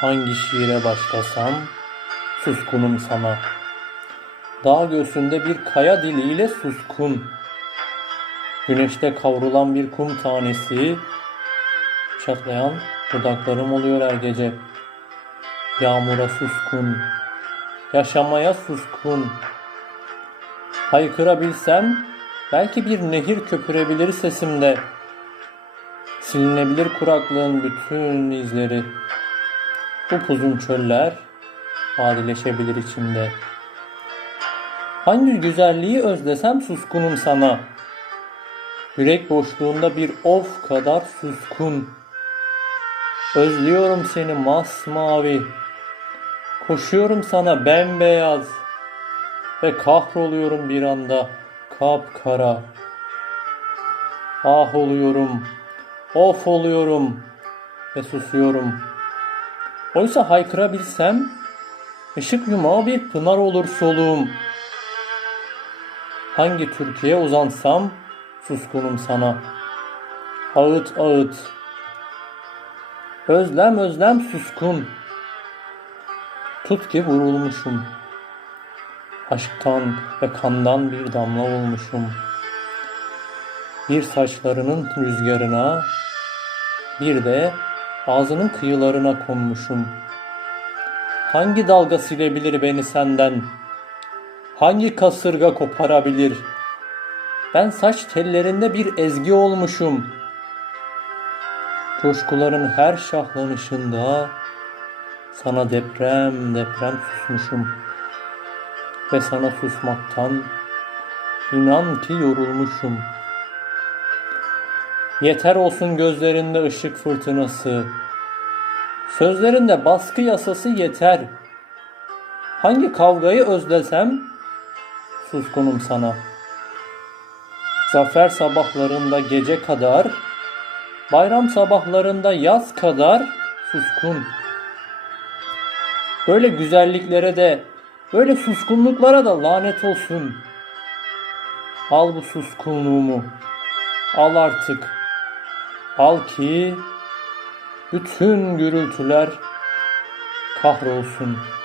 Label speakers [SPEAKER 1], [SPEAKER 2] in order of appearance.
[SPEAKER 1] Hangi şiire başlasam suskunum sana. Dağ göğsünde bir kaya diliyle suskun. Güneşte kavrulan bir kum tanesi, çatlayan dudaklarım oluyor her gece. Yağmura suskun, yaşamaya suskun. Haykırabilsem belki bir nehir köpürebilir sesimde. Silinebilir kuraklığın bütün izleri. Upuzun çöller vadileşebilir içimde. Hangi güzelliği özlesem suskunum sana. Yürek boşluğunda bir of kadar suskun. Özlüyorum seni masmavi. Koşuyorum sana bembeyaz. Ve kahroluyorum bir anda kapkara. Ah oluyorum, of oluyorum ve susuyorum. Oysa haykırabilsem, ışık yumağı bir pınar olur soluğum. Hangi Türkiye uzansam, suskunum sana. Ağıt ağıt. Özlem özlem suskun. Tut ki vurulmuşum. Aşktan ve kandan bir damla olmuşum. Bir saçlarının rüzgarına, bir de ağzının kıyılarına konmuşum. Hangi dalga silebilir beni senden? Hangi kasırga koparabilir? Ben saç tellerinde bir ezgi olmuşum. Coşkuların her şahlanışında sana deprem deprem susmuşum. Ve sana susmaktan inan ki yorulmuşum. Yeter olsun gözlerinde ışık fırtınası. Sözlerinde baskı yasası yeter. Hangi kavgayı özlesem suskunum sana. Zafer sabahlarında gece kadar, bayram sabahlarında yaz kadar suskun. Böyle güzelliklere de, böyle suskunluklara da lanet olsun. Al bu suskunluğumu. Al artık. Al ki bütün gürültüler kahrolsun.''